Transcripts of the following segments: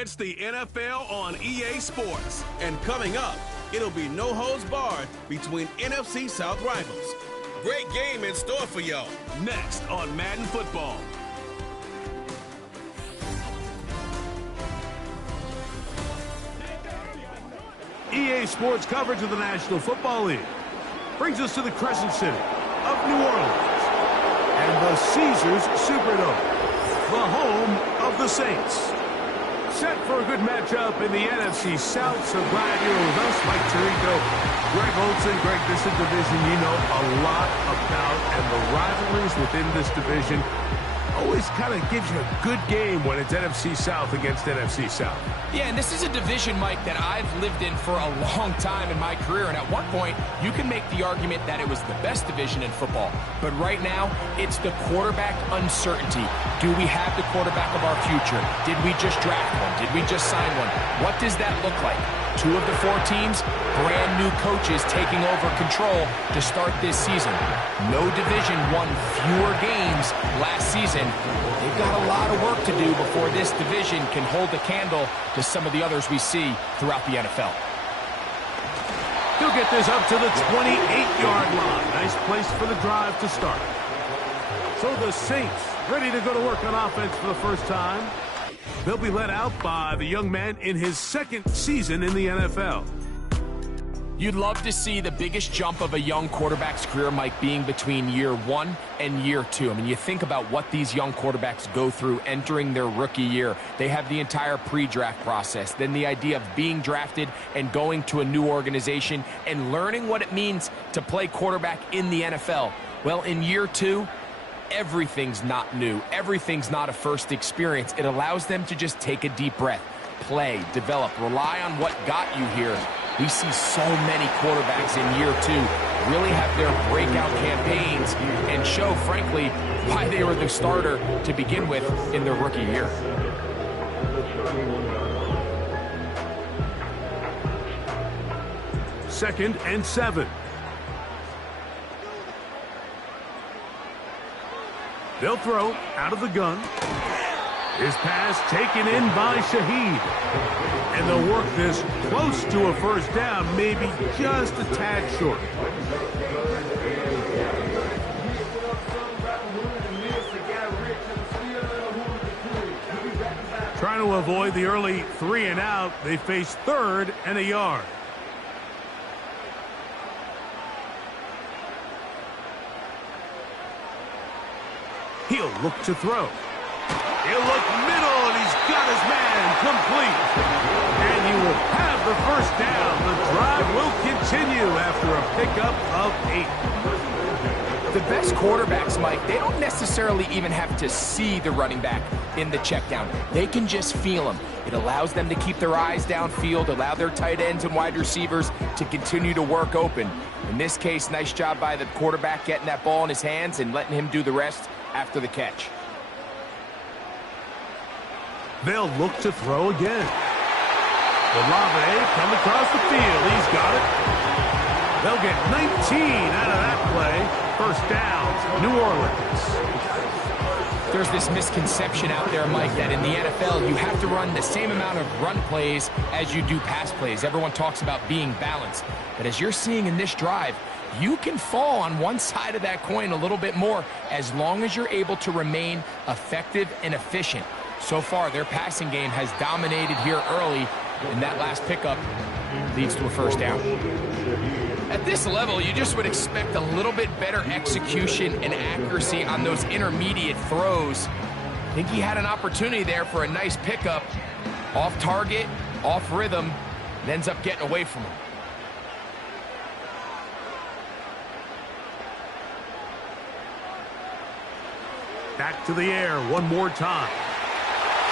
It's the NFL on EA Sports. And coming up, it'll be no holds barred between NFC South rivals. Great game in store for y'all. Next on Madden Football. EA Sports coverage of the National Football League brings us to the Crescent City of New Orleans and the Caesars Superdome, the home of the Saints. Set for a good matchup in the NFC South, so glad you're with us. Mike Tirico, Greg Olson. Greg, this is a division you know a lot about, and the rivalries within this division always kind of gives you a good game when it's NFC South against NFC South. Yeah, and this is a division, Mike, that I've lived in for a long time in my career, and at one point, you can make the argument that it was the best division in football. But right now, it's the quarterback uncertainty. Do we have the quarterback of our future? Did we just draft one? Did we just sign one? What does that look like? 2 of the 4 teams, brand new coaches taking over control to start this season. No division won fewer games last season. They've got a lot of work to do before this division can hold a candle to some of the others we see throughout the NFL. He'll get this up to the 28-yard line. Nice place for the drive to start. So the Saints ready to go to work on offense for the first time. They'll be led out by the young man in his 2nd season in the NFL. You'd love to see the biggest jump of a young quarterback's career, Mike, being between year 1 and year 2. I mean, you think about what these young quarterbacks go through entering their rookie year. They have the entire pre-draft process, then the idea of being drafted and going to a new organization and learning what it means to play quarterback in the NFL. Well, in year 2, everything's not new. Everything's not a first experience. It allows them to just take a deep breath, play, develop, rely on what got you here. We see so many quarterbacks in year 2 really have their breakout campaigns and show, frankly, why they were the starter to begin with in their rookie year. Second and 7. They'll throw out of the gun. His pass taken in by Shaheed. And they'll work this close to a first down, maybe just a tad short. Trying to avoid the early 3 and out, they face 3rd and a yard. He'll look to throw. He'll look middle, and he's got his man complete. And he will have the first down. The drive will continue after a pickup of 8. The best quarterbacks, Mike, they don't necessarily even have to see the running back in the check down. They can just feel him. It allows them to keep their eyes downfield, allow their tight ends and wide receivers to continue to work open. In this case, nice job by the quarterback getting that ball in his hands and letting him do the rest after the catch. They'll look to throw again. Olave come across the field. He's got it. They'll get 19 out of that play. First down, New Orleans. There's this misconception out there, Mike, that in the NFL you have to run the same amount of run plays as you do pass plays. Everyone talks about being balanced. But as you're seeing in this drive, you can fall on one side of that coin a little bit more as long as you're able to remain effective and efficient. So far, their passing game has dominated here early, and that last pickup leads to a first down. At this level, you just would expect a little bit better execution and accuracy on those intermediate throws. I think he had an opportunity there for a nice pickup. Off target, off rhythm, and ends up getting away from him. Back to the air one more time.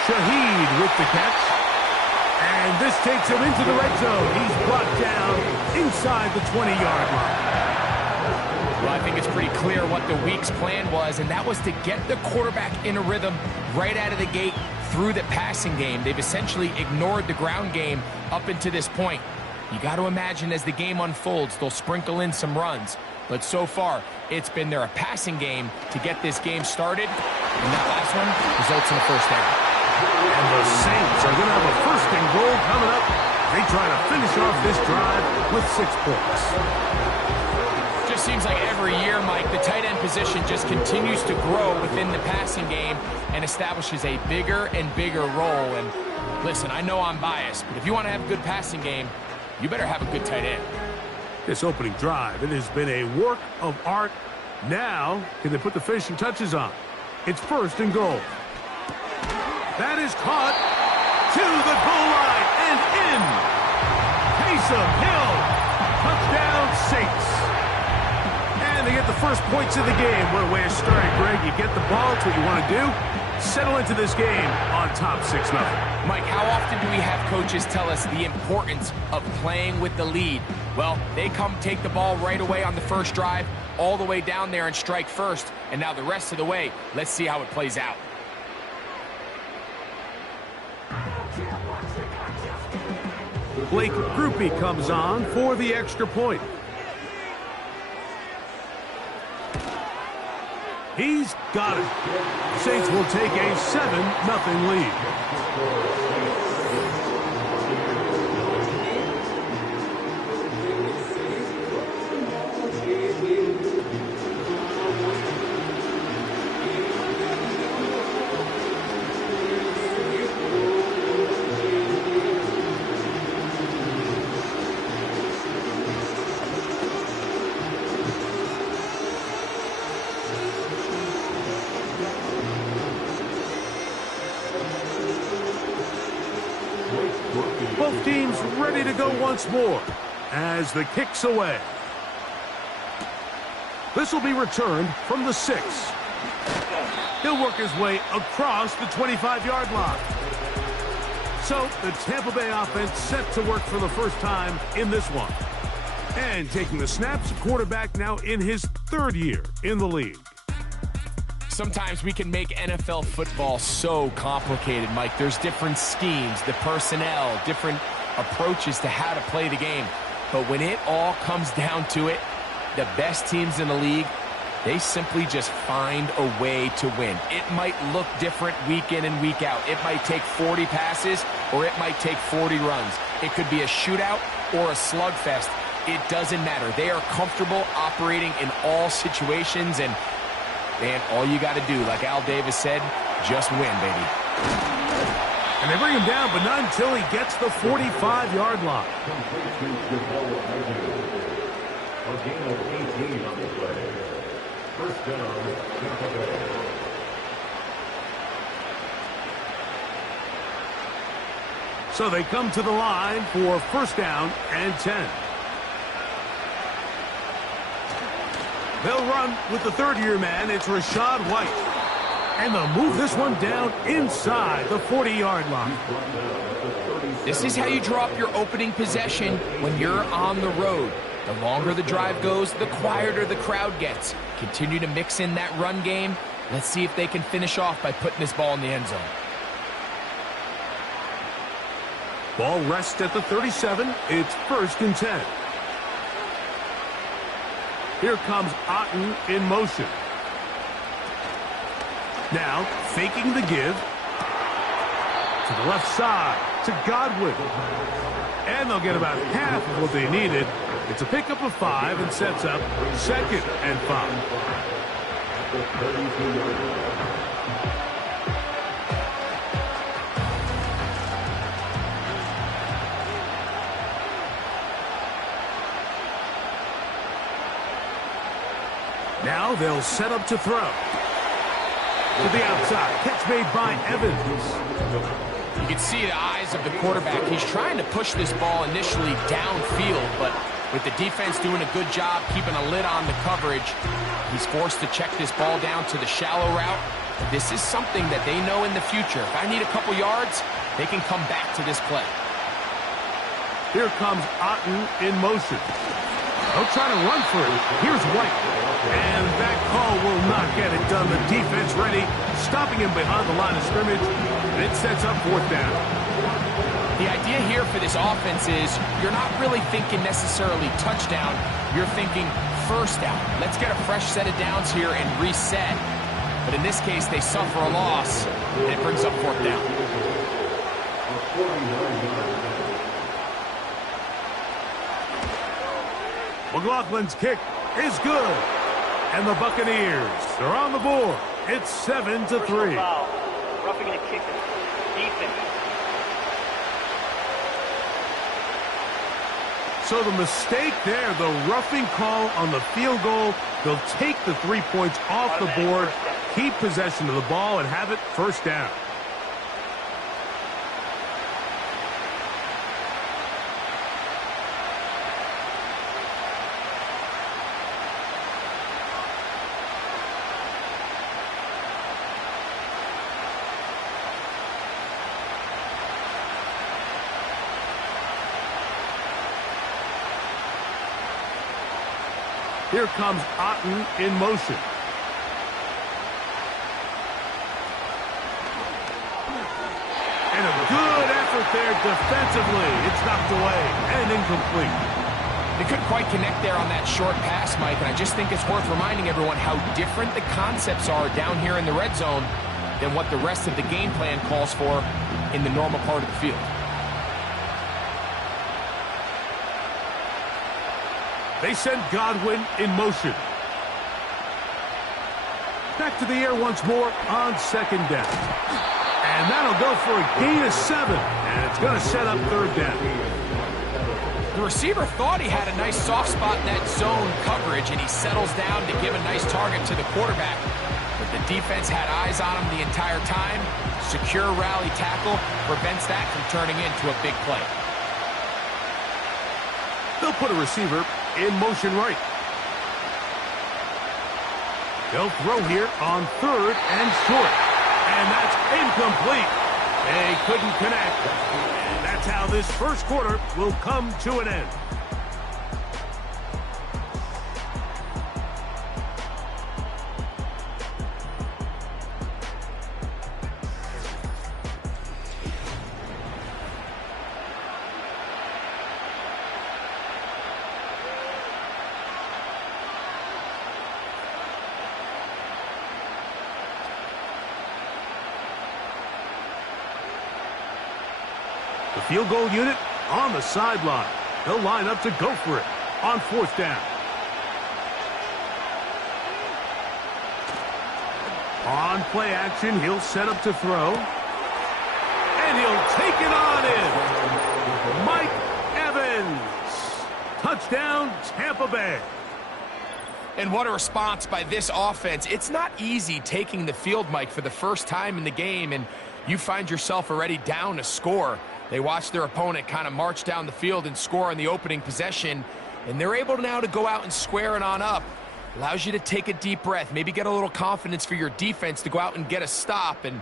Shaheed with the catch. And this takes him into the red zone. He's brought down inside the 20-yard line. Well, I think it's pretty clear what the week's plan was, and that was to get the quarterback in a rhythm right out of the gate through the passing game. They've essentially ignored the ground game up until this point. You got to imagine as the game unfolds, they'll sprinkle in some runs. But so far, it's been their passing game to get this game started. And that last one results in a first down. And the Saints are going to have a first and goal coming up. They try to finish off this drive with 6 points. Just seems like every year, Mike, the tight end position just continues to grow within the passing game and establishes a bigger and bigger role. And listen, I know I'm biased, but if you want to have a good passing game, you better have a good tight end. This opening drive, it has been a work of art. Now, can they put the finishing touches on? It's first and goal. That is caught to the goal line and in. Taysom Hill. Touchdown, Saints. And they get the first points of the game. What a way to start it, Greg. You get the ball. It's what you want to do. Settle into this game on top 6-0. Mike, how often do we have coaches tell us the importance of playing with the lead? Well, they come take the ball right away on the first drive, all the way down there and strike first. And now the rest of the way, let's see how it plays out. Blake Groupie comes on for the extra point. He's got it. Saints will take a 7-0 lead. Both teams ready to go once more as the kick's away. This will be returned from the 6. He'll work his way across the 25-yard line. So the Tampa Bay offense set to work for the first time in this one. And taking the snaps, quarterback now in his 3rd year in the league. Sometimes we can make NFL football so complicated, Mike. There's different schemes, the personnel, different approaches to how to play the game. But when it all comes down to it, the best teams in the league, they simply just find a way to win. It might look different week in and week out. It might take 40 passes or it might take 40 runs. It could be a shootout or a slugfest. It doesn't matter. They are comfortable operating in all situations, and man, all you got to do, like Al Davis said, just win, baby. And they bring him down, but not until he gets the 45-yard line. A gain of 18 on the play. First down, Tampa Bay. So they come to the line for first down and 10. They'll run with the 3rd-year man. It's Rachaad White. And they'll move this one down inside the 40-yard line. This is how you draw up your opening possession when you're on the road. The longer the drive goes, the quieter the crowd gets. Continue to mix in that run game. Let's see if they can finish off by putting this ball in the end zone. Ball rests at the 37. It's first and 10. Here comes Otten in motion. Now, faking the give. To the left side, to Godwin. And they'll get about half of what they needed. It's a pickup of 5 and sets up 2nd and 5. Now they'll set up to throw. To the outside. Catch made by Evans. You can see the eyes of the quarterback. He's trying to push this ball initially downfield, but with the defense doing a good job keeping a lid on the coverage, he's forced to check this ball down to the shallow route. This is something that they know in the future. If I need a couple yards, they can come back to this play. Here comes Otten in motion. They'll try to run for it. Here's White. And that call will not get it done. The defense ready, stopping him behind the line of scrimmage. And it sets up 4th down. The idea here for this offense is you're not really thinking necessarily touchdown. You're thinking first down. Let's get a fresh set of downs here and reset. But in this case, they suffer a loss, and it brings up fourth down. McLaughlin's kick is good. And the Buccaneers are on the board. It's 7-3. Roughing the kicker. Defense. So the mistake there, the roughing call on the field goal, they'll take the 3 points off the board, keep possession of the ball, and have it first down. Here comes Otten in motion. And a good effort there defensively. It's knocked away and incomplete. They couldn't quite connect there on that short pass, Mike, and I just think it's worth reminding everyone how different the concepts are down here in the red zone than what the rest of the game plan calls for in the normal part of the field. They send Godwin in motion. Back to the air once more on second down. And that'll go for a gain of 7. And it's going to set up third down. The receiver thought he had a nice soft spot in that zone coverage, and he settles down to give a nice target to the quarterback. But the defense had eyes on him the entire time. Secure rally tackle prevents that from turning into a big play. They'll put a receiver in motion right. They'll throw here on third and short. And that's incomplete. They couldn't connect. And that's how this first quarter will come to an end. The field goal unit on the sideline. They'll line up to go for it on fourth down. On play action, he'll set up to throw. And he'll take it on in. Mike Evans. Touchdown, Tampa Bay. And what a response by this offense. It's not easy taking the field, Mike, for the first time in the game, and you find yourself already down a score. They watch their opponent kind of march down the field and score on the opening possession, and they're able now to go out and square it on up. Allows you to take a deep breath, maybe get a little confidence for your defense to go out and get a stop, and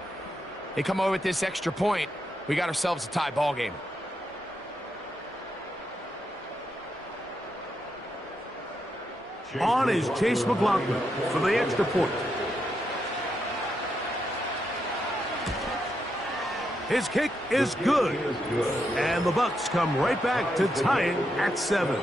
they come away with this extra point. We got ourselves a tie ball game. On is Chase McLaughlin for the extra point. His kick is good. And the Bucs come right back to tie it at 7.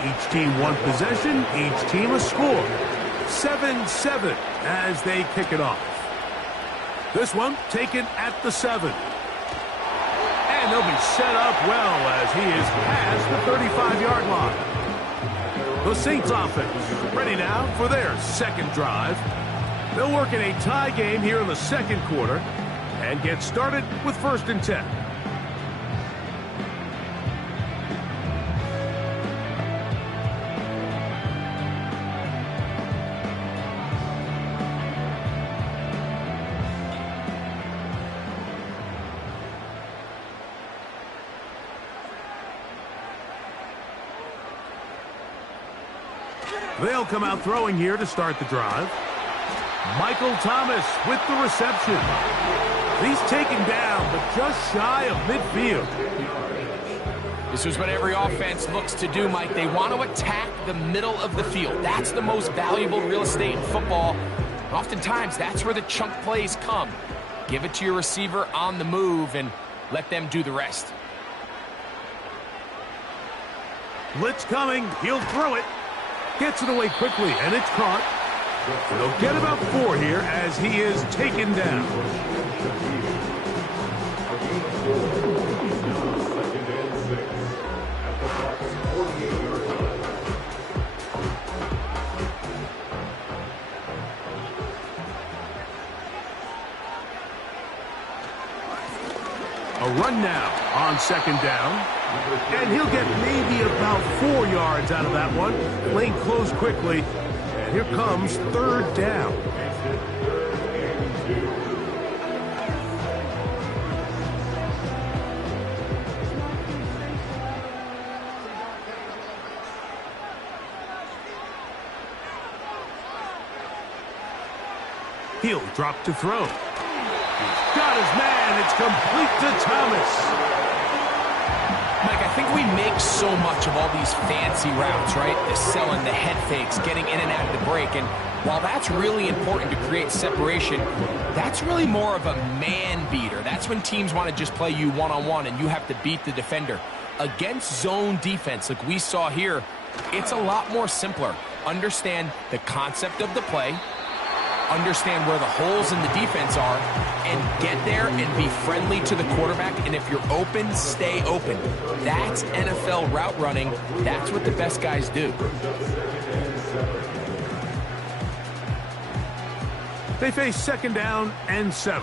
Each team one possession, each team a score. 7-7 as they kick it off. This one taken at the 7. And they'll be set up well as he is past the 35-yard line. The Saints offense ready now for their second drive. They'll work in a tie game here in the second quarter and get started with 1st and 10. They'll come out throwing here to start the drive. Michael Thomas with the reception. He's taken down, but just shy of midfield. This is what every offense looks to do, Mike. They want to attack the middle of the field. That's the most valuable real estate in football. Oftentimes, that's where the chunk plays come. Give it to your receiver on the move and let them do the rest. Blitz coming. He'll throw it. Gets it away quickly, and it's caught. He'll get about 4 here as he is taken down. A run now on 2nd down. And he'll get maybe about 4 yards out of that one. Lane closed quickly. And here comes 3rd down. He'll drop to throw. He's got his man. It's complete to Thomas. Mike, I think we make so much of all these fancy routes, right? The selling, the head fakes, getting in and out of the break. And while that's really important to create separation, that's really more of a man beater. That's when teams want to just play you one-on-one and you have to beat the defender. Against zone defense, like we saw here, it's a lot more simpler. Understand the concept of the play, understand where the holes in the defense are, and get there and be friendly to the quarterback. And if you're open, stay open. That's NFL route running. That's what the best guys do. They face 2nd down and 7.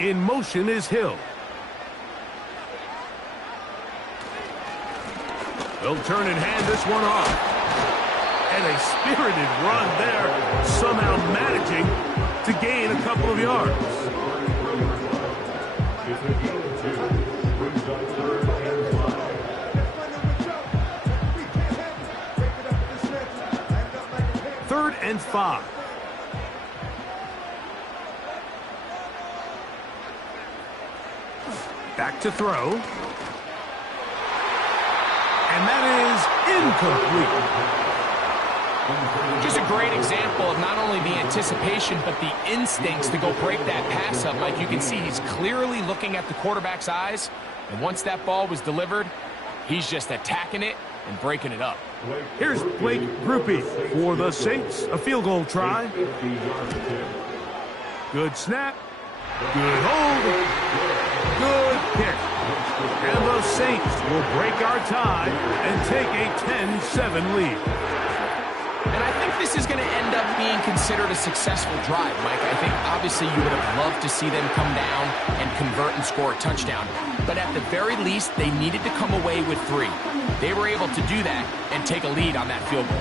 In motion is Hill. They'll turn and hand this one off. And a spirited run there, somehow managing to gain a couple of yards. Third and 5. Back to throw. And that is incomplete. Just a great example of not only the anticipation, but the instincts to go break that pass up. Mike, you can see he's clearly looking at the quarterback's eyes. And once that ball was delivered, he's just attacking it and breaking it up. Here's Blake Grupe for the Saints. A field goal try. Good snap. Good hold. Good kick. And the Saints will break our tie and take a 10-7 lead. And I think this is going to end up being considered a successful drive, Mike. I think obviously you would have loved to see them come down and convert and score a touchdown. But at the very least, they needed to come away with 3. They were able to do that and take a lead on that field goal.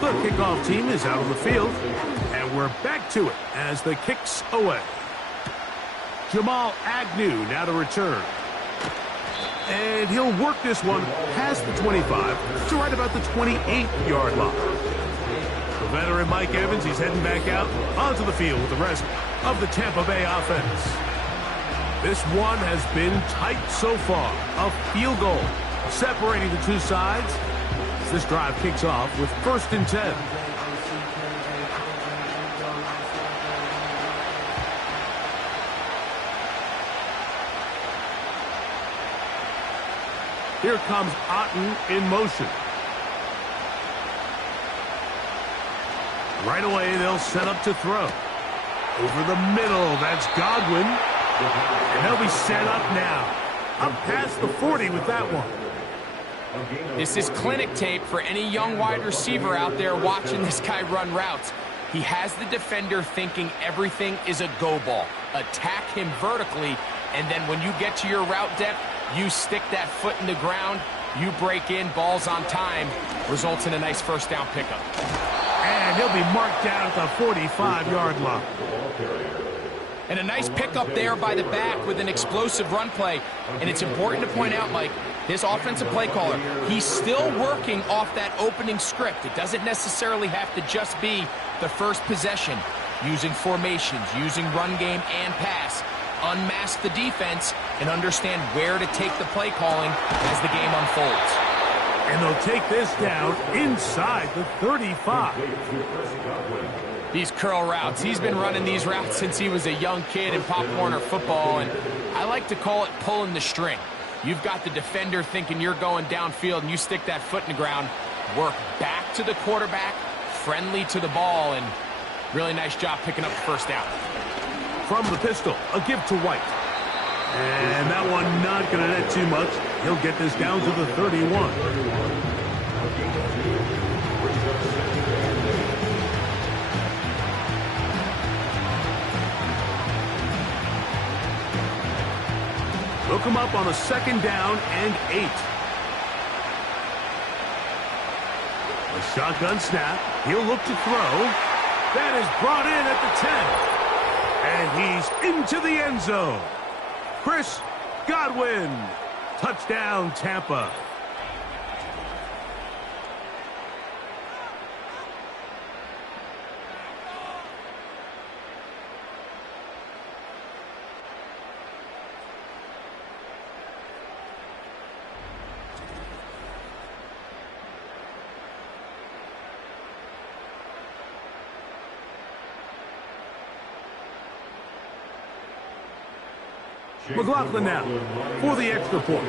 The kickoff team is out on the field, and we're back to it as the kick's away. Jamal Agnew now to return. And he'll work this one past the 25 to right about the 28-yard line. The veteran Mike Evans, he's heading back out onto the field with the rest of the Tampa Bay offense. This one has been tight so far. A field goal separating the two sides as this drive kicks off with 1st and 10. Here comes Otten in motion. Right away, they'll set up to throw. Over the middle, that's Godwin. And he'll be set up now. Up past the 40 with that one. This is clinic tape for any young wide receiver out there watching this guy run routes. He has the defender thinking everything is a go ball. Attack him vertically, and then when you get to your route depth, you stick that foot in the ground, you break in, balls on time, results in a nice 1st down pickup. And he'll be marked down at the 45-yard line. And a nice pickup there by the back with an explosive run play. And it's important to point out, Mike, this offensive play caller, he's still working off that opening script. It doesn't necessarily have to just be the first possession. Using formations, using run game and pass. Unmask the defense and understand where to take the play calling as the game unfolds. And they'll take this down inside the 35. These curl routes, he's been running these routes since he was a young kid in Pop Warner football, and I like to call it pulling the string. You've got the defender thinking you're going downfield, and you stick that foot in the ground, work back to the quarterback, friendly to the ball, and really nice job picking up the first down. From the pistol, a give to White. And that one not going to net too much. He'll get this down to the 31. Look him up on a 2nd down and 8. A shotgun snap. He'll look to throw. That is brought in at the 10. And he's into the end zone. Chris Godwin. Touchdown, Tampa. McLaughlin now for the extra point.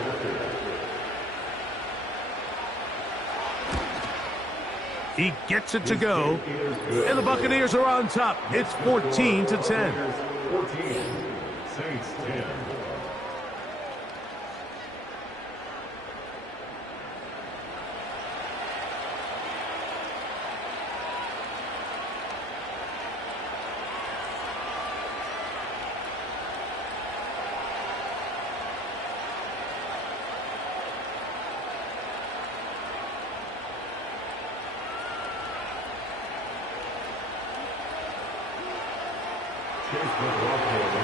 He gets it to go, and the Buccaneers are on top. It's 14-10. 14, Saints 10.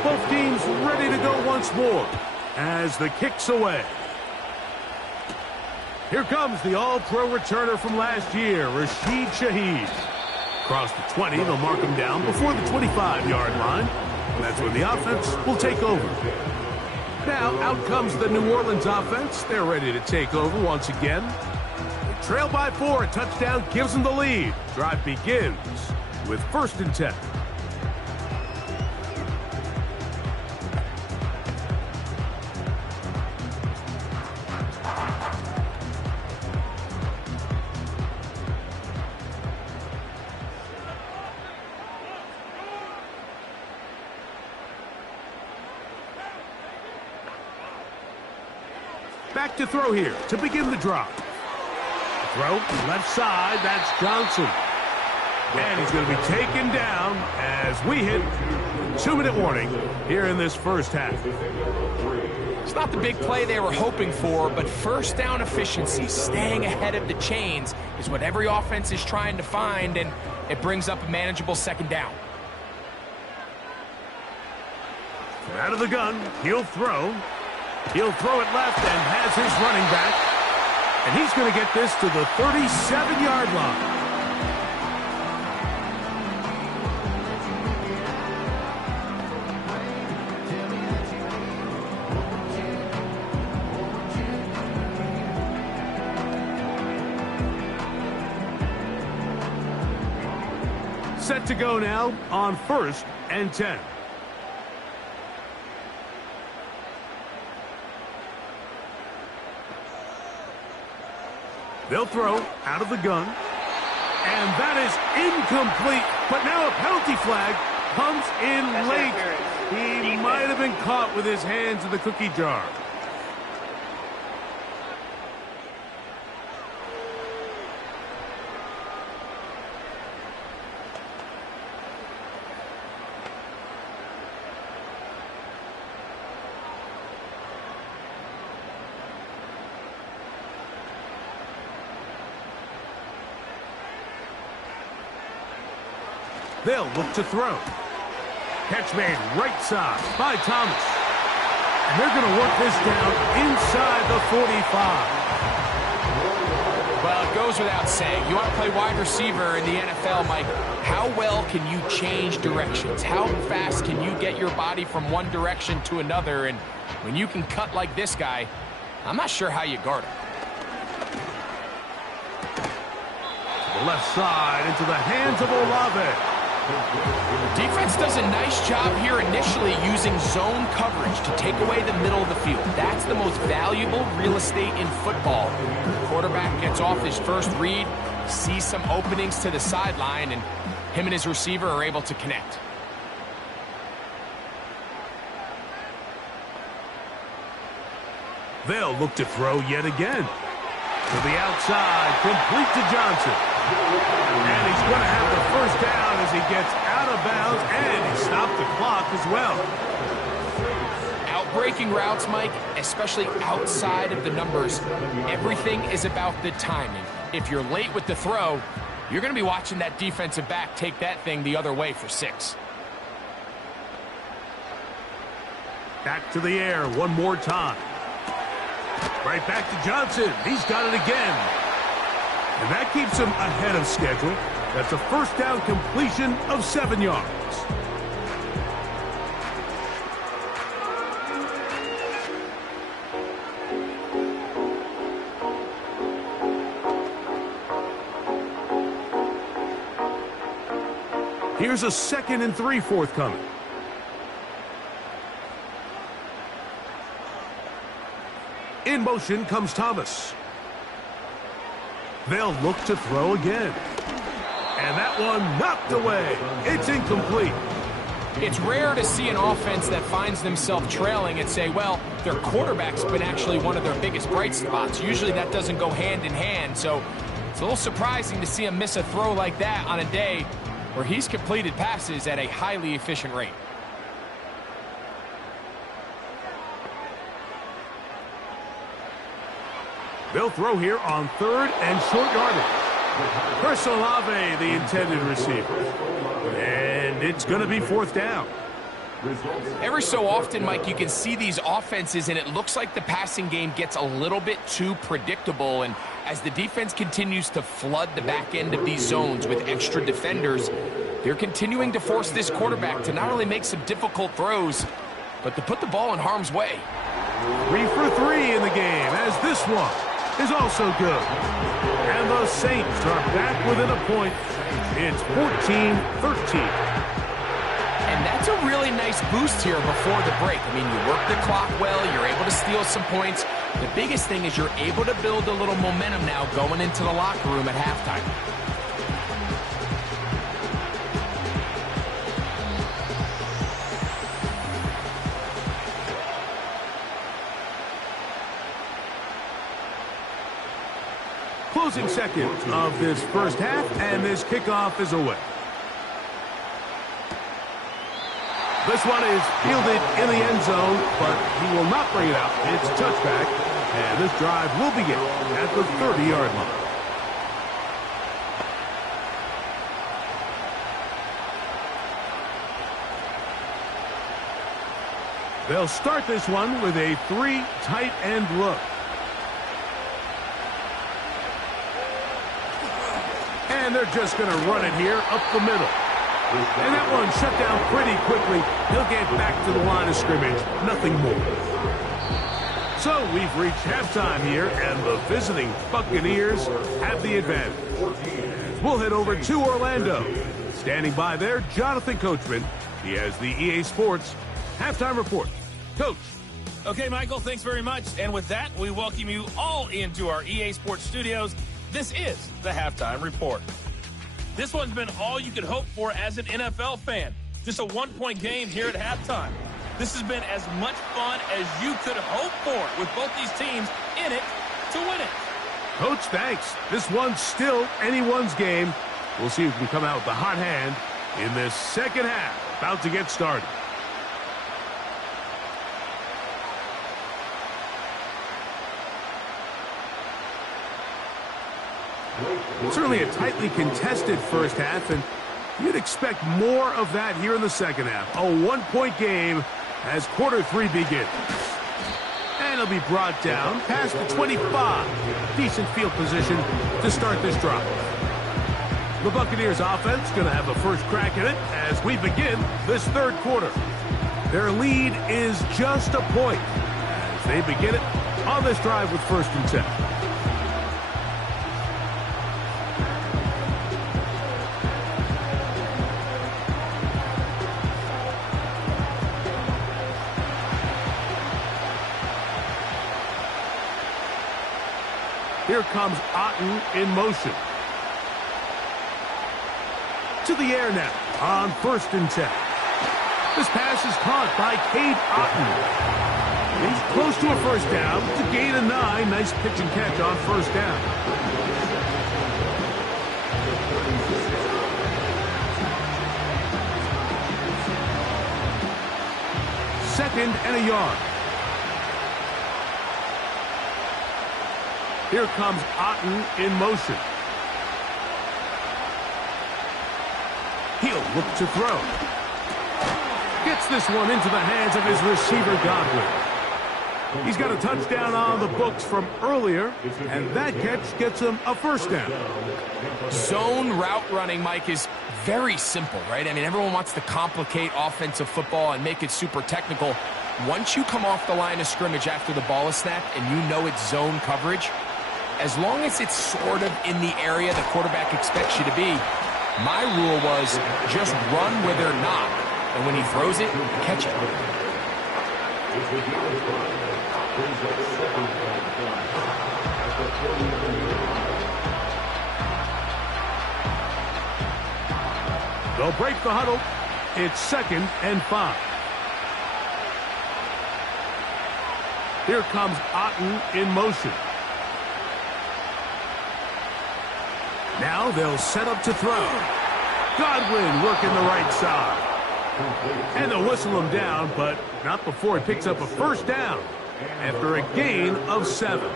Both teams ready to go once more as the kick's away. Here comes the all-pro returner from last year, Rashid Shaheed. Across the 20, they'll mark him down before the 25-yard line. That's when the offense will take over. Now, out comes the New Orleans offense. They're ready to take over once again. They trail by 4. A touchdown gives them the lead. Drive begins with 1st and 10. Back to throw here to begin the drop. Throw left side. That's Johnson. And he's going to be taken down as we hit 2-minute warning here in this first half. It's not the big play they were hoping for, but first down efficiency, staying ahead of the chains, is what every offense is trying to find, and it brings up a manageable 2nd down. Out of the gun, he'll throw. He'll throw it left and has his running back. And he's going to get this to the 37-yard line. Set to go now on 1st and 10. They'll throw out of the gun. And that is incomplete. But now a penalty flag comes in late. He might have been caught with his hands in the cookie jar. They'll look to throw. Catch made right side by Thomas. And they're going to work this down inside the 45. Well, it goes without saying. You want to play wide receiver in the NFL, Mike. How well can you change directions? How fast can you get your body from one direction to another? And when you can cut like this guy, I'm not sure how you guard him. To the left side, into the hands of Olave. Defense does a nice job here initially using zone coverage to take away the middle of the field. That's the most valuable real estate in football. The quarterback gets off his first read, sees some openings to the sideline, and him and his receiver are able to connect. They'll look to throw yet again. To the outside, complete to Johnson. And he's going to have the first down as he gets out of bounds, and he stopped the clock as well. Outbreaking routes, Mike, especially outside of the numbers, everything is about the timing. If you're late with the throw, you're going to be watching that defensive back take that thing the other way for 6. Back to the air one more time. Right back to Johnson. He's got it again. And that keeps him ahead of schedule. That's a first down completion of 7 yards. Here's a 2nd and 3 forthcoming. In motion comes Thomas. They'll look to throw again. And that one knocked away. It's incomplete. It's rare to see an offense that finds themselves trailing and say, well, their quarterback's been actually one of their biggest bright spots. Usually that doesn't go hand in hand, so it's a little surprising to see him miss a throw like that on a day where he's completed passes at a highly efficient rate. They'll throw here on 3rd and short yardage. Chris Olave, the intended receiver. And it's going to be 4th down. Every so often, Mike, you can see these offenses, and it looks like the passing game gets a little bit too predictable. And as the defense continues to flood the back end of these zones with extra defenders, they're continuing to force this quarterback to not only make some difficult throws, but to put the ball in harm's way. 3 for 3 in the game, as this one is also good. And the Saints are back within a point. It's 14-13. And that's a really nice boost here before the break. I mean, you work the clock well, you're able to steal some points. The biggest thing is you're able to build a little momentum now going into the locker room at halftime. Closing second of this first half, and this kickoff is away. This one is fielded in the end zone, but he will not bring it out. It's touchback, and this drive will begin at the 30-yard line. They'll start this one with a 3 tight end look. And they're just going to run it here up the middle. And that one shut down pretty quickly. He'll get back to the line of scrimmage. Nothing more. So we've reached halftime here, and the visiting Buccaneers have the advantage. We'll head over to Orlando. Standing by there, Jonathan Coachman. He has the EA Sports halftime report. Coach. Okay, Michael, thanks very much. And with that, we welcome you all into our EA Sports studios. This is the Halftime Report. This one's been all you could hope for as an NFL fan. Just a one-point game here at halftime. This has been as much fun as you could hope for with both these teams in it to win it. Coach, thanks. This one's still anyone's game. We'll see who can come out with the hot hand in this second half. About to get started. Certainly a tightly contested first half, and You'd expect more of that here in the second half. A one-point game as quarter 3 begins. And it'll be brought down past the 25. Decent field position to start this drive. The Buccaneers offense going to have a first crack at it as we begin this third quarter. Their lead is just a point as they begin it on this drive with 1st and 10. Here comes Otten in motion. To the air now on 1st and 10. This pass is caught by Cade Otten. He's close to a first down to gain a 9. Nice pitch and catch on 1st down. Second and a yard. Here comes Otten in motion. He'll look to throw. Gets this one into the hands of his receiver, Godwin. He's got a touchdown on the books from earlier, and that catch gets him a first down. Zone route running, Mike, is very simple, right? I mean, everyone wants to complicate offensive football and make it super technical. Once you come off the line of scrimmage after the ball is snapped and you know it's zone coverage, as long as it's sort of in the area the quarterback expects you to be, my rule was just run where they're not. And when he throws it, catch it. They'll break the huddle. It's 2nd and 5. Here comes Otten in motion. Now they'll set up to throw. Godwin working the right side. And they'll whistle him down, but not before he picks up a first down after a gain of 7.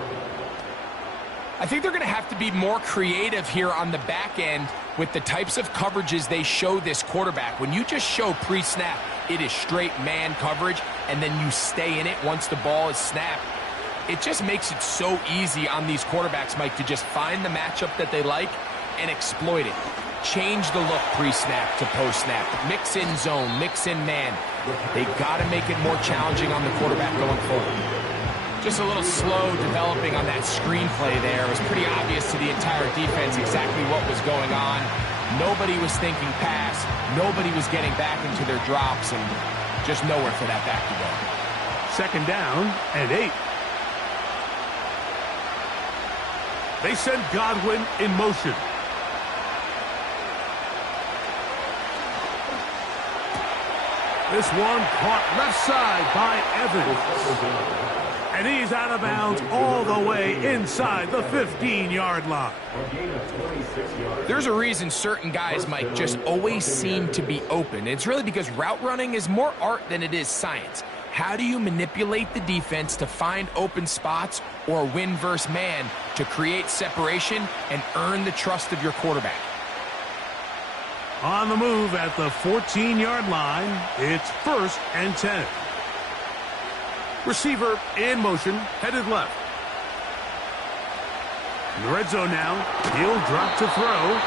I think they're going to have to be more creative here on the back end with the types of coverages they show this quarterback. When you just show pre-snap, it is straight man coverage, and then you stay in it once the ball is snapped. It just makes it so easy on these quarterbacks, Mike, to just find the matchup that they like and exploit it. Change the look pre-snap to post-snap. Mix in zone, mix in man. They got to make it more challenging on the quarterback going forward. Just a little slow developing on that screenplay there. It was pretty obvious to the entire defense exactly what was going on. Nobody was thinking pass. Nobody was getting back into their drops, and just nowhere for that back to go. 2nd down and 8. They send Godwin in motion. This one caught left side by Evans. And he's out of bounds all the way inside the 15-yard line. There's a reason certain guys, Mike, just always seem to be open. It's really because route running is more art than it is science. How do you manipulate the defense to find open spots or win versus man to create separation and earn the trust of your quarterback? On the move at the 14-yard line, it's 1st and 10. Receiver in motion, headed left. In the red zone now, he'll drop to throw.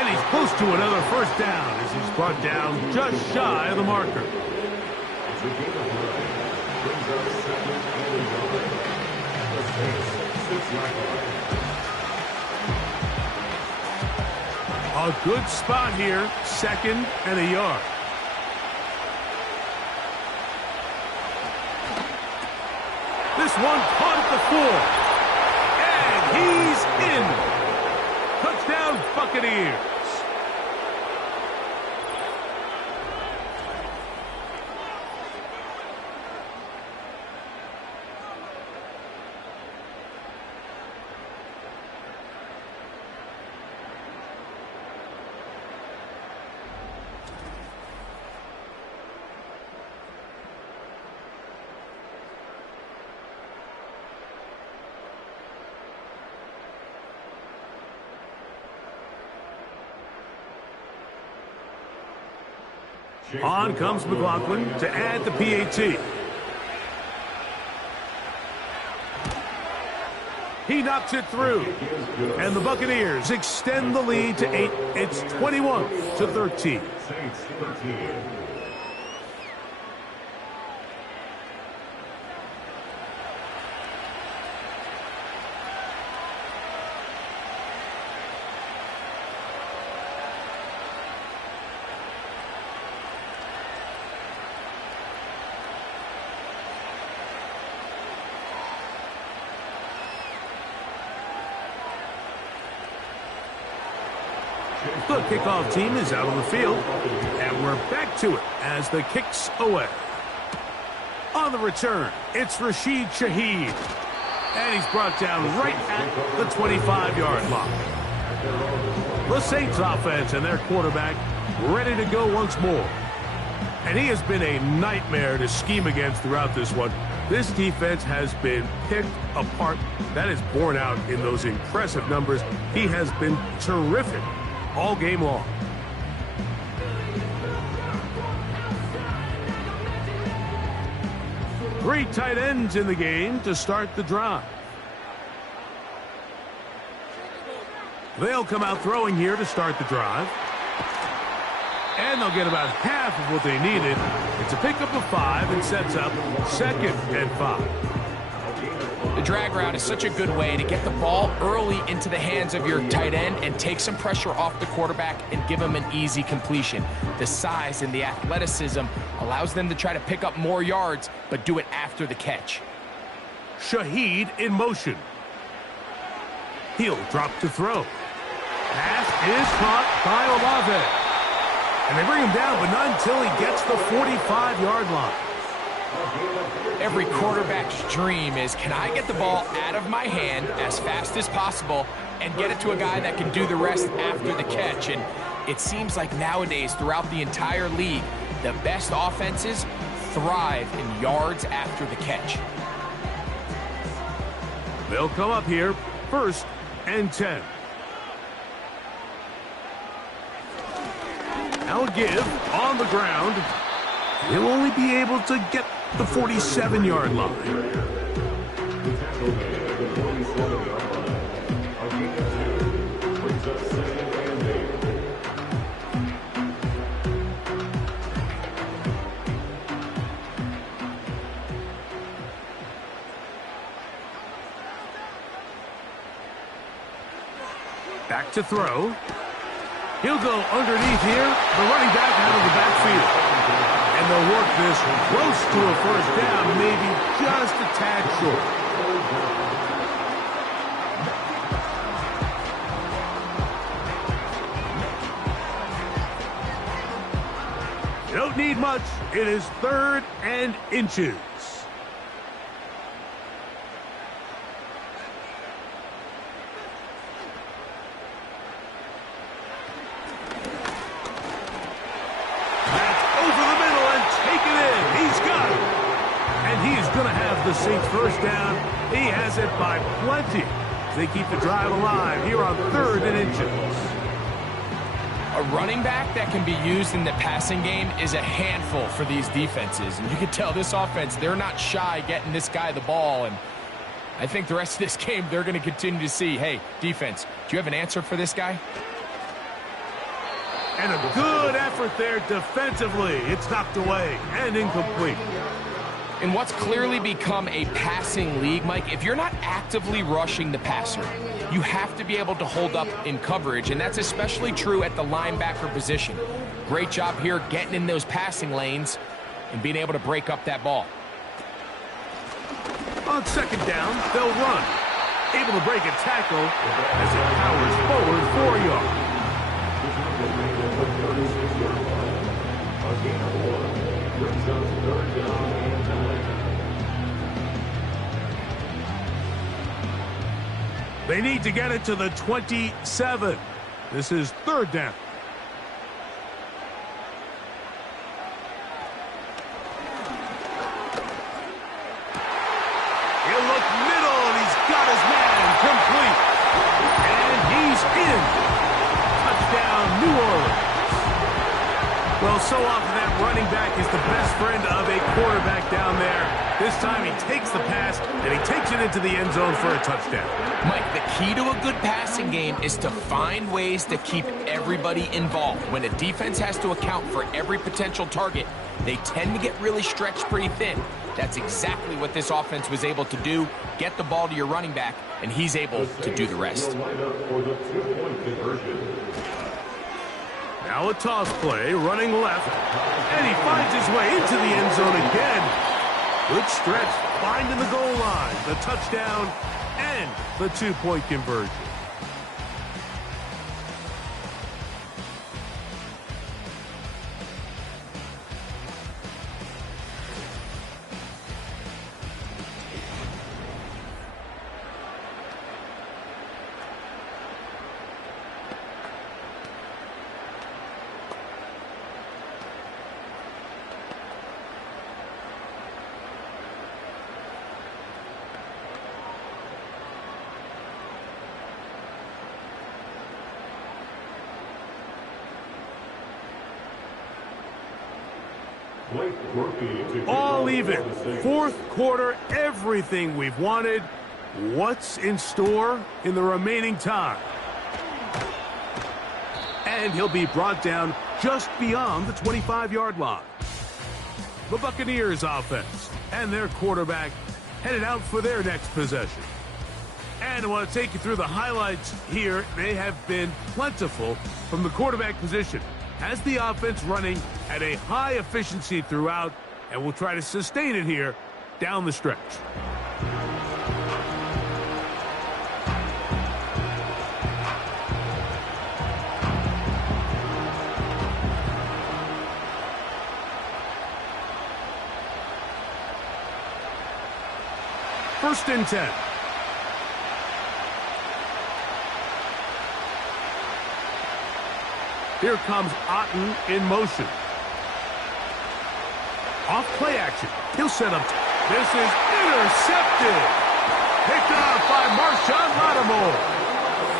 And he's close to another first down as he's brought down just shy of the marker. A good spot here, 2nd and a yard. This one caught at the 4. And he's in. Touchdown, Buccaneers. On comes McLaughlin to add the PAT. He knocks it through. And the Buccaneers extend the lead to 8. It's 21-13. Saints 13. The kickoff team is out on the field, and we're back to it as the kick's away. On the return, it's Rashid Shaheed, and he's brought down right at the 25-yard line. The Saints offense and their quarterback ready to go once more. And he has been a nightmare to scheme against throughout this one. This defense has been picked apart. That is borne out in those impressive numbers. He has been terrific all game long. Three tight ends in the game to start the drive. They'll come out throwing here to start the drive. And they'll get about half of what they needed. It's a pickup of 5 and sets up 2nd and 5. The drag route is such a good way to get the ball early into the hands of your tight end and take some pressure off the quarterback and give him an easy completion. The size and the athleticism allows them to try to pick up more yards, but do it after the catch. Shaheed in motion. He'll drop to throw. Pass is caught by Olave. And they bring him down, but not until he gets the 45-yard line. Every quarterback's dream is, can I get the ball out of my hand as fast as possible and get it to a guy that can do the rest after the catch? And it seems like nowadays, throughout the entire league, the best offenses thrive in yards after the catch. They'll come up here, 1st and 10. Now give on the ground. He'll only be able to get the 47-yard line. Back to throw. He'll go underneath here. The running back out of the backfield. And they'll work this close to a 1st down, maybe just a tad short. You don't need much. It is 3rd and inches. The Saints 1st down. He has it by plenty. They keep the drive alive here on 3rd and inches. A running back that can be used in the passing game is a handful for these defenses. And you can tell this offense, they're not shy getting this guy the ball. And I think the rest of this game, they're going to continue to see, hey, defense, do you have an answer for this guy? And a good effort there defensively. It's knocked away and incomplete. In what's clearly become a passing league, Mike, if you're not actively rushing the passer, you have to be able to hold up in coverage, and that's especially true at the linebacker position. Great job here getting in those passing lanes and being able to break up that ball. On 2nd down, they'll run. Able to break a tackle as it powers forward 4 yards. They need to get it to the 27. This is 3rd down. He'll look middle, and he's got his man complete. And he's in. Touchdown, New Orleans. Well, so often that running back is the best friend of a quarterback down there. This time he takes the pass, and he takes it into the end zone for a touchdown. Mike, the key to a good passing game is to find ways to keep everybody involved. When a defense has to account for every potential target, they tend to get really stretched pretty thin. That's exactly what this offense was able to do. Get the ball to your running back, and he's able to do the rest. Now a toss play, running left, and he finds his way into the end zone again. Good stretch, finding the goal line, the touchdown, and the two-point conversion. All even. Fourth quarter, everything we've wanted. What's in store in the remaining time? And he'll be brought down just beyond the 25-yard line. The Buccaneers offense and their quarterback headed out for their next possession. And I want to take you through the highlights here. They have been plentiful from the quarterback position. Has the offense running at a high efficiency throughout, and we'll try to sustain it here down the stretch. First and 10. Here comes Otten in motion. Off play action. He'll set up. This is intercepted. Picked off by Marshawn Lattimore.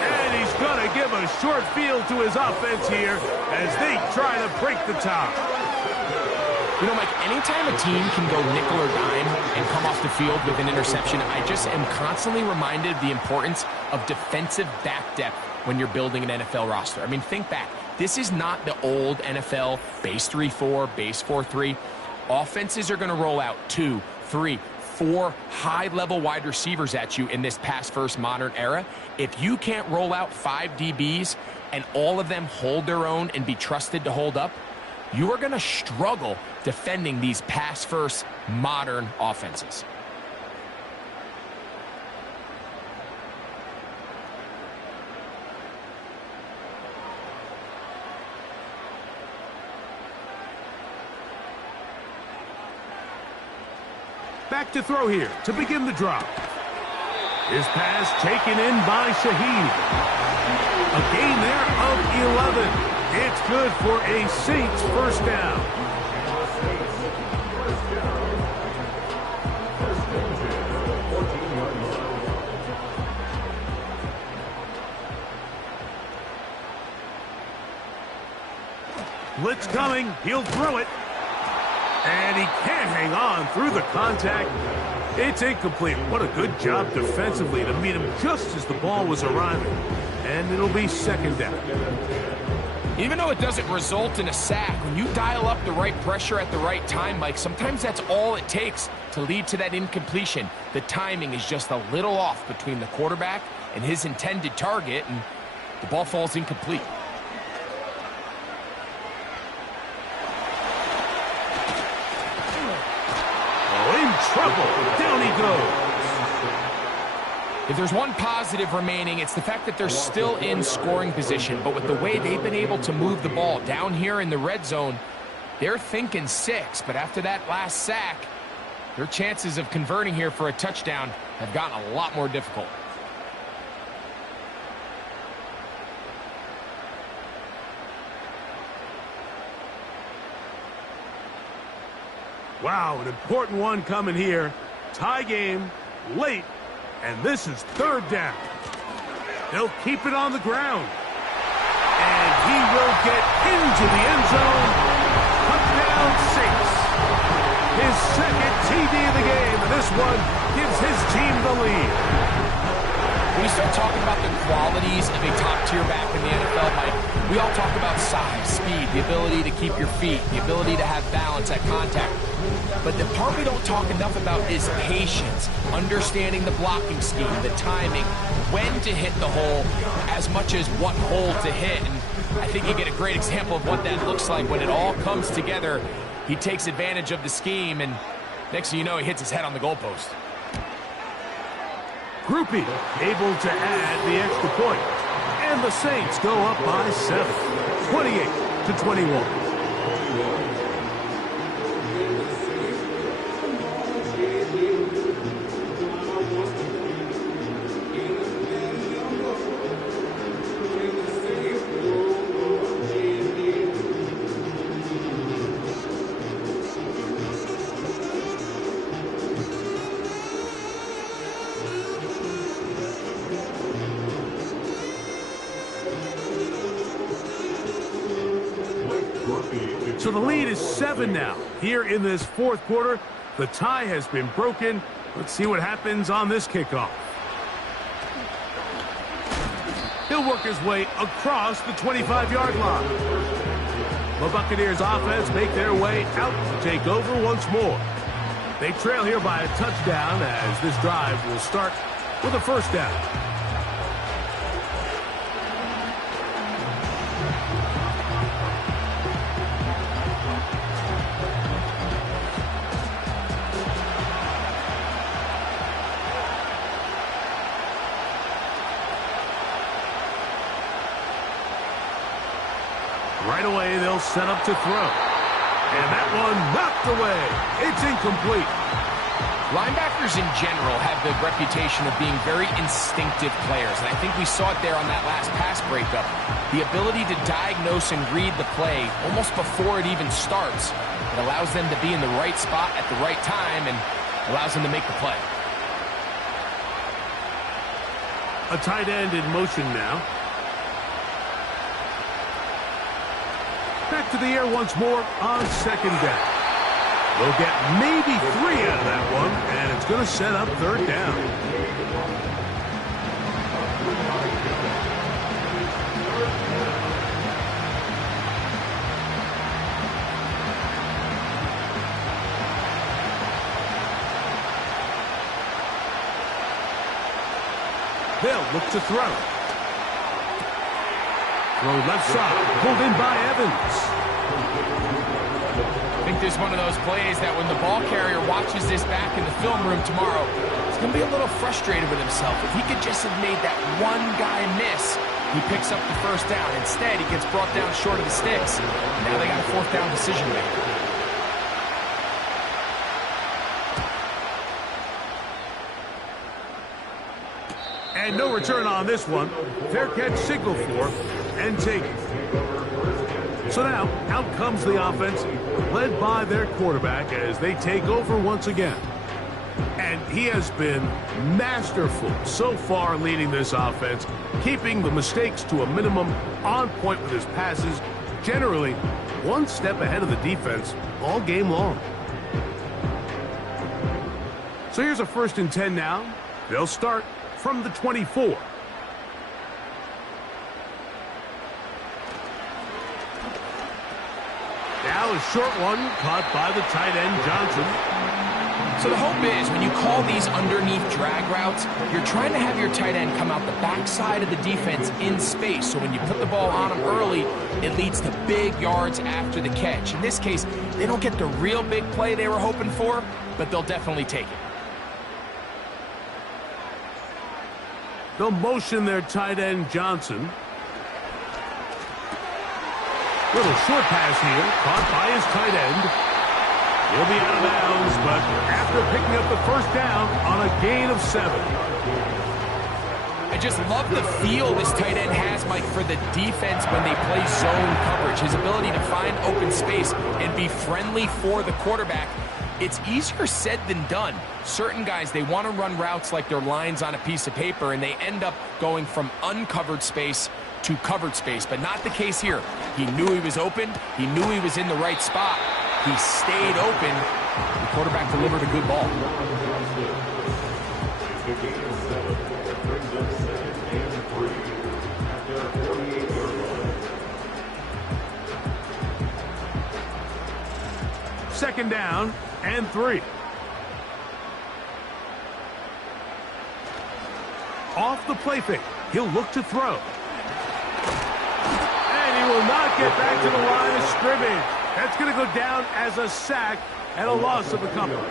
And he's going to give a short field to his offense here as they try to break the tie. You know, Mike, anytime a team can go nickel or dime and come off the field with an interception, I just am constantly reminded of the importance of defensive back depth when you're building an NFL roster. I mean, think back. This is not the old NFL base 3-4, base 4-3. Offenses are going to roll out 2, 3, 4 high-level wide receivers at you in this pass-first modern era. If you can't roll out 5 DBs and all of them hold their own and be trusted to hold up, you are going to struggle defending these pass-first modern offenses. Back to throw here to begin the drive. His pass taken in by Shaheed. A gain there of 11. It's good for a Saints first down. Blitz coming. He'll throw it. And he can't hang on through the contact. It's incomplete. What a good job defensively to meet him just as the ball was arriving. And it'll be second down. Even though it doesn't result in a sack, when you dial up the right pressure at the right time, Mike, sometimes that's all it takes to lead to that incompletion. The timing is just a little off between the quarterback and his intended target, and the ball falls incomplete. Trouble. Down he goes. If there's one positive remaining, it's the fact that they're still in scoring position. But with the way they've been able to move the ball down here in the red zone, they're thinking 6. But after that last sack, their chances of converting here for a touchdown have gotten a lot more difficult. Wow, an important one coming here. Tie game, late, and this is third down. They'll keep it on the ground. And he will get into the end zone Wk6. His second TD of the game, and this one gives his team the lead. When you start talking about the qualities of a top-tier back in the NFL, Mike, we all talk about size, speed, the ability to keep your feet, the ability to have balance at contact. But the part we don't talk enough about is patience, understanding the blocking scheme, the timing, when to hit the hole, as much as what hole to hit. And I think you get a great example of what that looks like when it all comes together. He takes advantage of the scheme, and next thing you know, he hits his head on the goalpost. Groupie able to add the extra point. And the Saints go up by 7, 28-21. So the lead is 7 now. Here in this fourth quarter, the tie has been broken. Let's see what happens on this kickoff. He'll work his way across the 25-yard line. The Buccaneers offense make their way out to take over once more. They trail here by a touchdown as this drive will start with a first down. Right away, they'll set up to throw. And that one knocked away. It's incomplete. Linebackers in general have the reputation of being very instinctive players, and I think we saw it there on that last pass breakup. The ability to diagnose and read the play almost before it even starts. It allows them to be in the right spot at the right time and allows them to make the play. A tight end in motion now. Back to the air once more on second down. They'll get maybe 3 out of that one, and it's going to set up third down. They'll look to throw. Throw left side, pulled in by Evans. I think there's one of those plays that when the ball carrier watches this back in the film room tomorrow, he's going to be a little frustrated with himself. If he could just have made that one guy miss, he picks up the first down. Instead, he gets brought down short of the sticks. Now they got a fourth down decision maker. And no return on this one. Fair catch signal for and taken. So now, out comes the offense, led by their quarterback as they take over once again. And he has been masterful so far leading this offense, keeping the mistakes to a minimum, on point with his passes, generally one step ahead of the defense all game long. So here's a 1st and 10 now. They'll start from the 24. Now a short one caught by the tight end Johnson. So the hope is when you call these underneath drag routes, you're trying to have your tight end come out the backside of the defense in space. So when you put the ball on him early, it leads to big yards after the catch. In this case, they don't get the real big play they were hoping for, but they'll definitely take it. They'll motion their tight end Johnson. Little short pass here, caught by his tight end. He'll be out of bounds, but after picking up the first down on a gain of 7. I just love the feel this tight end has, Mike, for the defense when they play zone coverage. His ability to find open space and be friendly for the quarterback. It's easier said than done. Certain guys, they want to run routes like they're lines on a piece of paper, and they end up going from uncovered space to covered space, but not the case here. He knew he was open. He knew he was in the right spot. He stayed open. The quarterback delivered a good ball. The game is 7. That brings up 2nd and 3 at their 48-yard line. 2nd down and 3. Off the play fake. He'll look to throw. And he will not get back to the line of scrimmage. That's going to go down as a sack and a loss of a couple.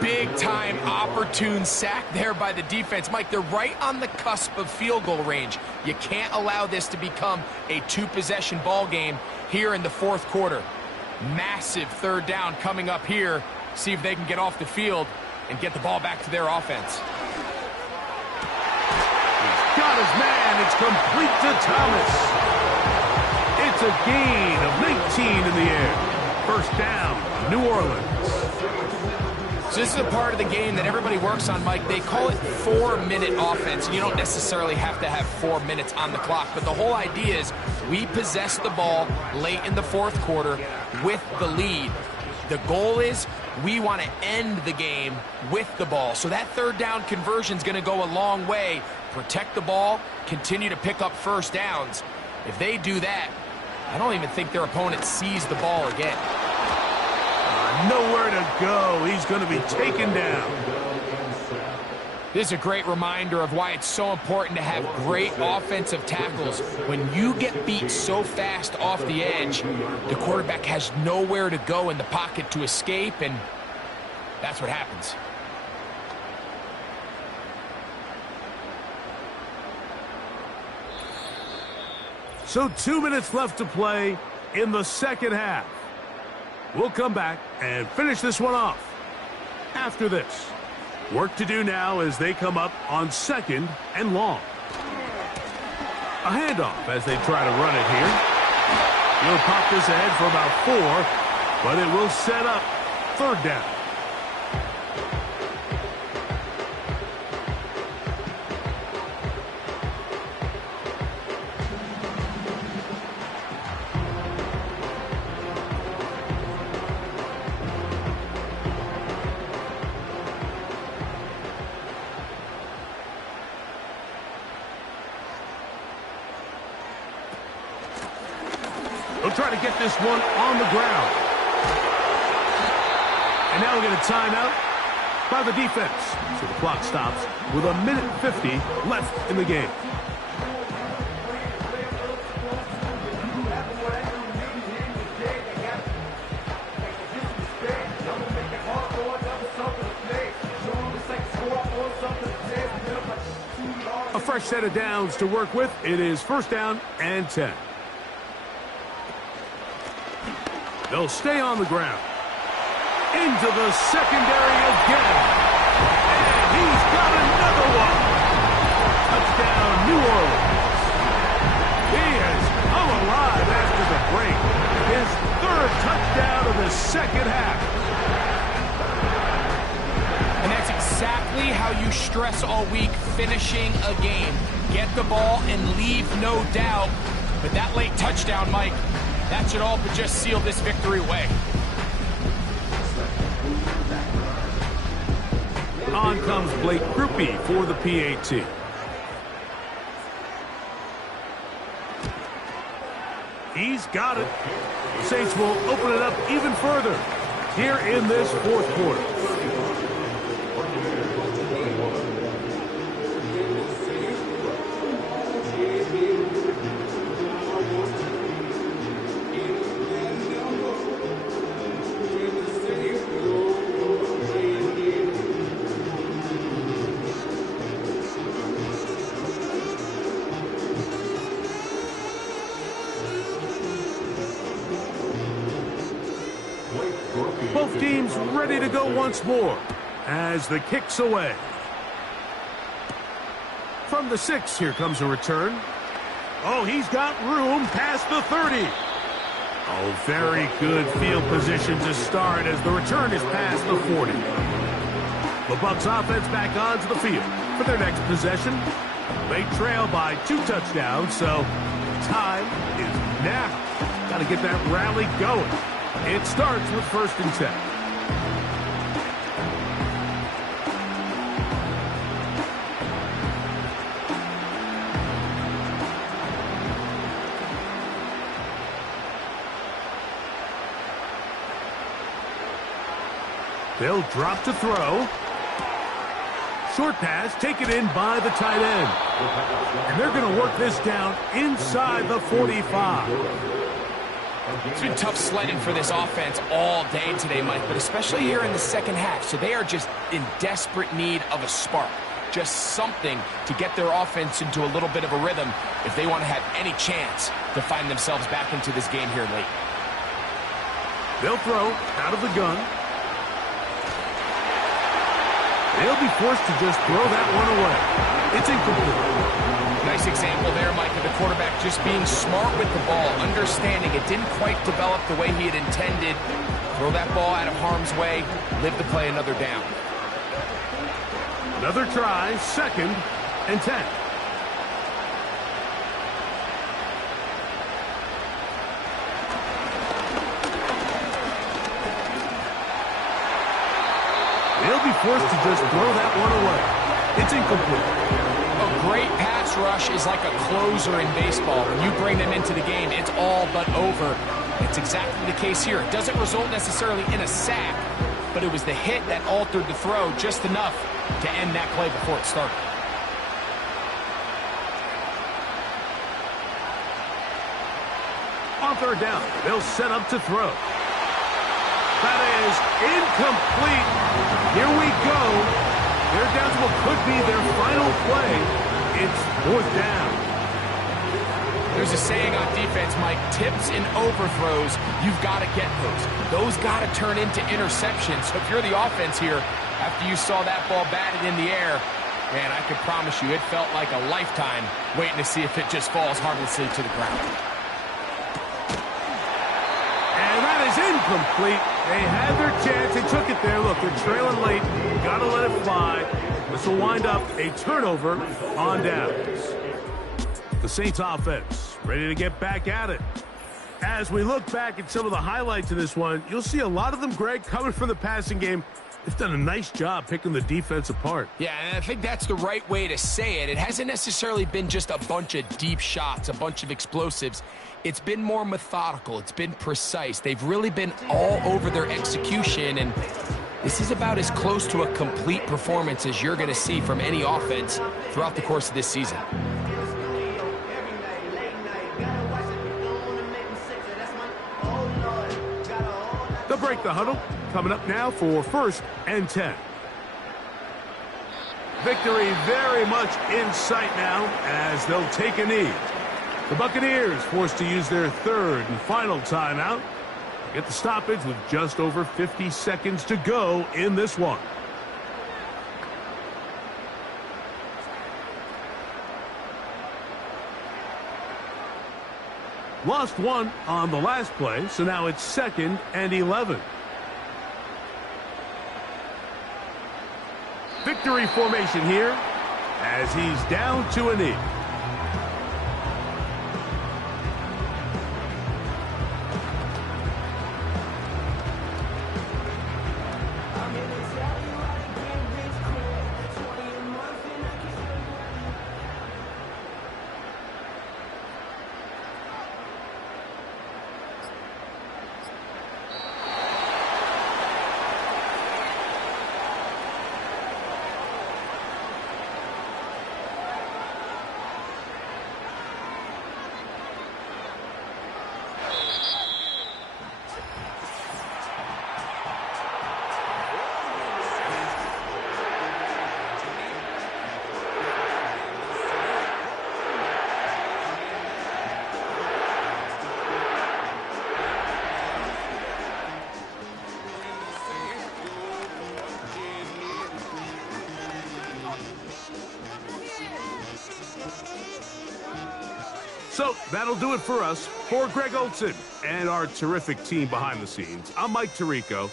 Big-time opportune sack there by the defense. Mike, they're right on the cusp of field goal range. You can't allow this to become a 2-possession ball game here in the 4th quarter. Massive 3rd down coming up here. See if they can get off the field and get the ball back to their offense. He's got his man. It's complete to Thomas. It's a gain of 19 in the air. 1st down, New Orleans. So this is a part of the game that everybody works on, Mike. They call it 4-minute offense. You don't necessarily have to have 4 minutes on the clock, but the whole idea is we possess the ball late in the 4th quarter with the lead. The goal is we want to end the game with the ball. So that 3rd down conversion is going to go a long way. Protect the ball, continue to pick up 1st downs. If they do that, I don't even think their opponent sees the ball again. Nowhere to go. He's going to be taken down. This is a great reminder of why it's so important to have great offensive tackles. When you get beat so fast off the edge, the quarterback has nowhere to go in the pocket to escape, and that's what happens. So 2 minutes left to play in the 2nd half. We'll come back and finish this one off after this. Work to do now as they come up on 2nd and long. A handoff as they try to run it here. He'll pop this ahead for about 4, but it will set up 3rd down. They'll try to get this one on the ground. And now we get a timeout by the defense. So the clock stops with 1:50 left in the game. A fresh set of downs to work with. It is 1st down and 10. They'll stay on the ground. Into the secondary again. And he's got another one. Touchdown, New Orleans. He has come alive after the break. His 3rd touchdown of the 2nd half. And that's exactly how you stress all week, finishing a game. Get the ball and leave no doubt. But that late touchdown, Mike, that should all but just seal this victory away. On comes Blake Grupe for the PAT. He's got it. Saints will open it up even further here in this 4th quarter. Both teams ready to go once more as the kick's away. From the 6, here comes a return. Oh, he's got room past the 30. Oh, very good field position to start as the return is past the 40. The Bucs offense back onto the field for their next possession. They trail by 2 touchdowns, so time is now. Got to get that rally going. It starts with 1st and 10. They'll drop to throw. Short pass taken in by the tight end. And they're going to work this down inside the 45. It's been tough sledding for this offense all day today, Mike, but especially here in the second half. So they are just in desperate need of a spark. Just something to get their offense into a little bit of a rhythm if they want to have any chance to find themselves back into this game here late. They'll throw out of the gun. They'll be forced to just throw that one away. It's incomplete. Nice example there, Mike, of the quarterback just being smart with the ball, understanding it didn't quite develop the way he had intended. Throw that ball out of harm's way, live to play another down. Another try, 2nd and 10. They'll be forced to just throw that one away. It's incomplete. A great pass rush is like a closer in baseball. When you bring them into the game, it's all but over. It's exactly the case here. It doesn't result necessarily in a sack, but it was the hit that altered the throw just enough to end that play before it started. On 3rd down, they'll set up to throw. That is incomplete. Here we go. They're down to what could be their final play. It's 4th down. There's a saying on defense, Mike, tips and overthrows, you've got to get those. Those got to turn into interceptions. So if you're the offense here, after you saw that ball batted in the air, man, I can promise you it felt like a lifetime waiting to see if it just falls harmlessly to the ground. And that is incomplete. They had their chance. They took it there. Look, they're trailing late. Got to let it fly. This will wind up a turnover on downs. The Saints offense ready to get back at it. As we look back at some of the highlights of this one, you'll see a lot of them, Greg, coming from the passing game. They've done a nice job picking the defense apart. Yeah, and I think that's the right way to say it. It hasn't necessarily been just a bunch of deep shots, a bunch of explosives. It's been more methodical. It's been precise. They've really been all over their execution, and this is about as close to a complete performance as you're going to see from any offense throughout the course of this season. They'll break the huddle. Coming up now for 1st and 10. Victory very much in sight now as they'll take a knee. The Buccaneers forced to use their 3rd and final timeout. Get the stoppage with just over 50 seconds to go in this one. Lost one on the last play, so now it's 2nd and 11. Victory formation here as he's down to a knee. So that'll do it for us. For Greg Olson and our terrific team behind the scenes, I'm Mike Tirico.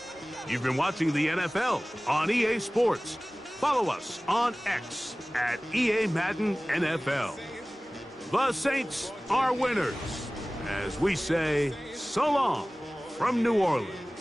You've been watching the NFL on EA Sports. Follow us on X at EA Madden NFL. The Saints are winners. As we say, so long from New Orleans.